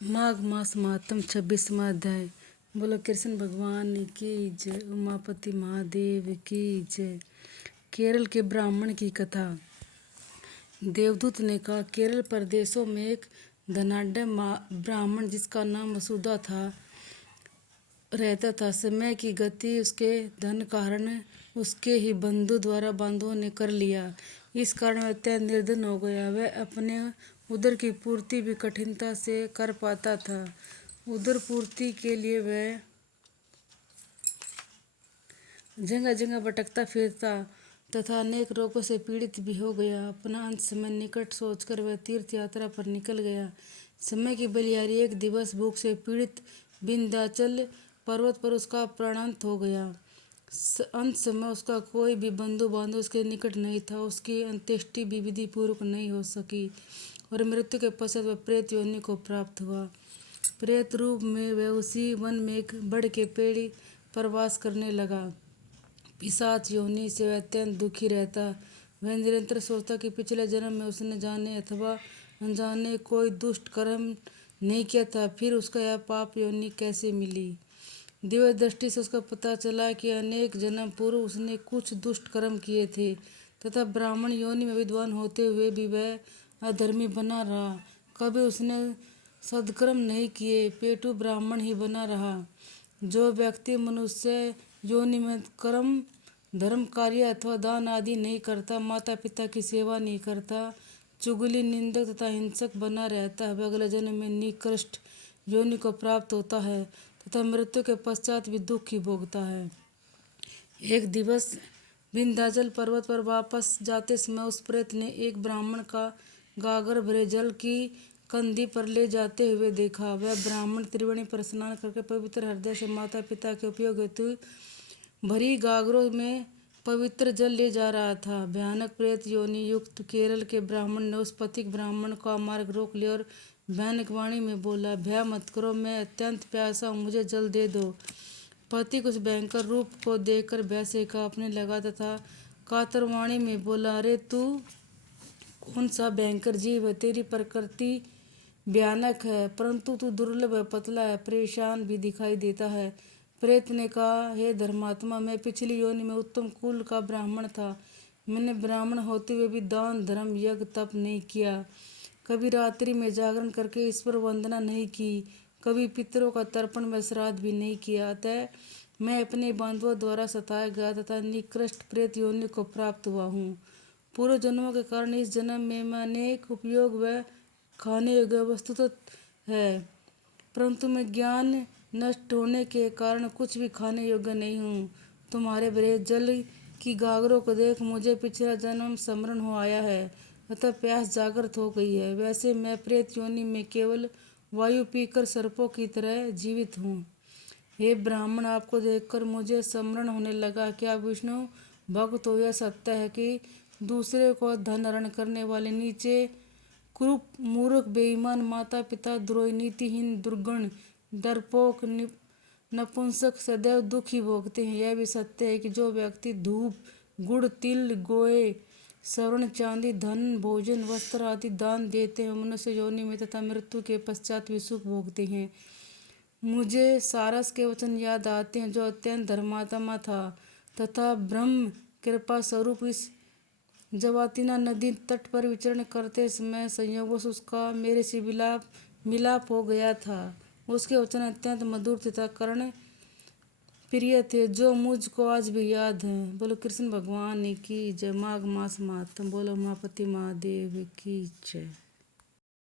माघ मास महात्म 26वां अध्याय। बोलो कृष्ण भगवान की जय। उमापति महादेव की जय। केरल के ब्राह्मण की कथा। देवदूत ने कहा, केरल प्रदेशों में एक धनाढ्य ब्राह्मण जिसका नाम वसुदा था रहता था। समय की गति उसके धन कारण उसके ही बंधु द्वारा बंधुओं ने कर लिया। इस कारण वह अत्यंत निर्धन हो गया। वह अपने उदर की पूर्ति भी कठिनता से कर पाता था। उदर पूर्ति के लिए वह जगह जगह भटकता फिरता तथा अनेक रोगों से पीड़ित भी हो गया। अपना अंत समय निकट सोचकर वह तीर्थ यात्रा पर निकल गया। समय की बलिहारी एक दिवस भूख से पीड़ित विंध्याचल पर्वत पर उसका प्राणांत हो गया। अंत समय उसका कोई भी बंधु बांधव उसके निकट नहीं था। उसकी अंत्येष्टि भी विधि पूर्वक नहीं हो सकी और मृत्यु के पश्चात वह प्रेत योनि को प्राप्त हुआ। प्रेत रूप में वह उसी वन में एक बड़ के पेड़ पर वास करने लगा। पिशाच योनि से वह अत्यंत दुखी रहता। वह निरंतर सोचता कि पिछले जन्म में उसने जाने अथवा अनजाने कोई दुष्ट कर्म नहीं किया था, फिर उसका यह पाप योनि कैसे मिली। दिव्य दृष्टि से उसका पता चला कि अनेक जन्म पूर्व उसने कुछ दुष्ट कर्म किए थे तथा ब्राह्मण योनि में विद्वान होते हुए भी वह अधर्मी बना रहा। कभी उसने सद्कर्म नहीं किए, पेटू ब्राह्मण ही बना रहा। जो व्यक्ति मनुष्य योनि में कर्म धर्म कार्य अथवा दान आदि नहीं करता, माता पिता की सेवा नहीं करता, चुगली निंदक तथा हिंसक बना रहता है, वह अगले जन्म में निकृष्ट योनि को प्राप्त होता है तथा मृत्यु के पश्चात भी दुख ही भोगता है। एक दिवस विंध्याचल पर्वत पर वापस जाते समय उस प्रेत ने एक ब्राह्मण का गागर भरे जल की कंधी पर ले जाते हुए देखा। वह ब्राह्मण त्रिवेणी पर स्नान करके पवित्र हृदय से माता पिता के उपयोग हेतु भरी गागरों में पवित्र जल ले जा रहा था। भयानक प्रेत योनि युक्त केरल के ब्राह्मण ने उस पथिक ब्राह्मण का मार्ग रोक लिया और भयानक वाणी में बोला, भय मत करो, मैं अत्यंत प्यासा हूँ, मुझे जल दे दो। पथिक उस भयंकर रूप को देखकर भय से कांपने लगा तथा कातर वाणी में बोला, अरे तू कौन सा भयंकर जीव है। तेरी प्रकृति भयानक है, परंतु तू दुर्लभ है, पतला है, परेशान भी दिखाई देता है। प्रेत ने कहा, हे धर्मात्मा, मैं पिछली योनि में उत्तम कुल का ब्राह्मण था। मैंने ब्राह्मण होते हुए भी दान धर्म यज्ञ तप नहीं किया, कभी रात्रि में जागरण करके ईश्वर वंदना नहीं की, कभी पितरों का तर्पण में श्राद्ध भी नहीं किया। अतः मैं अपने बांधवों द्वारा सताया गया तथा निकृष्ट प्रेत योनि को प्राप्त हुआ हूँ। पूर्व जन्मों के कारण इस जन्म में मैं अनेक उपयोग व खाने योग्य वस्तु तो है, परंतु मैं ज्ञान नष्ट होने के कारण कुछ भी खाने योग्य नहीं हूँ। तुम्हारे भरे जल की गागरों को देख मुझे पिछला जन्म स्मरण हो आया है, अतः प्यास जागृत हो गई है। वैसे मैं प्रेत योनि में केवल वायु पीकर सर्पों की तरह जीवित हूँ। हे ब्राह्मण, आपको देखकर मुझे स्मरण होने लगा कि आप विष्णु भक्त हो। यह सत्य है कि दूसरे को धन हरण करने वाले नीचे क्रूप मूर्ख बेईमान माता पिता द्रोही नीतिहीन दुर्गुण डरपोक नपुंसक सदैव दुख ही भोगते हैं। यह भी सत्य है कि जो व्यक्ति धूप गुड़ तिल गोए स्वर्ण चांदी धन भोजन वस्त्र आदि दान देते हैं, मनुष्य योनि में तथा मृत्यु के पश्चात भी सुख भोगते हैं। मुझे सारस के वचन याद आते हैं, जो अत्यंत धर्मात्मा था तथा ब्रह्म कृपा स्वरूप इस जवातिना नदी तट पर विचरण करते समय संयोगवश उसका मेरे से मिलाप हो गया था। उसके वचन अत्यंत मधुर तथा कर्ण प्रिय थे, जो मुझको आज भी याद हैं। बोलो कृष्ण भगवान की जय। माघ मास महात्म। बोलो उमापति महादेव की जय।